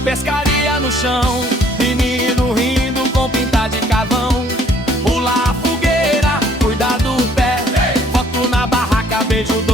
pescaria no chão, menino rindo com pinta de carvão. Pula a fogueira, cuida do pé, foto na barraca, beijo do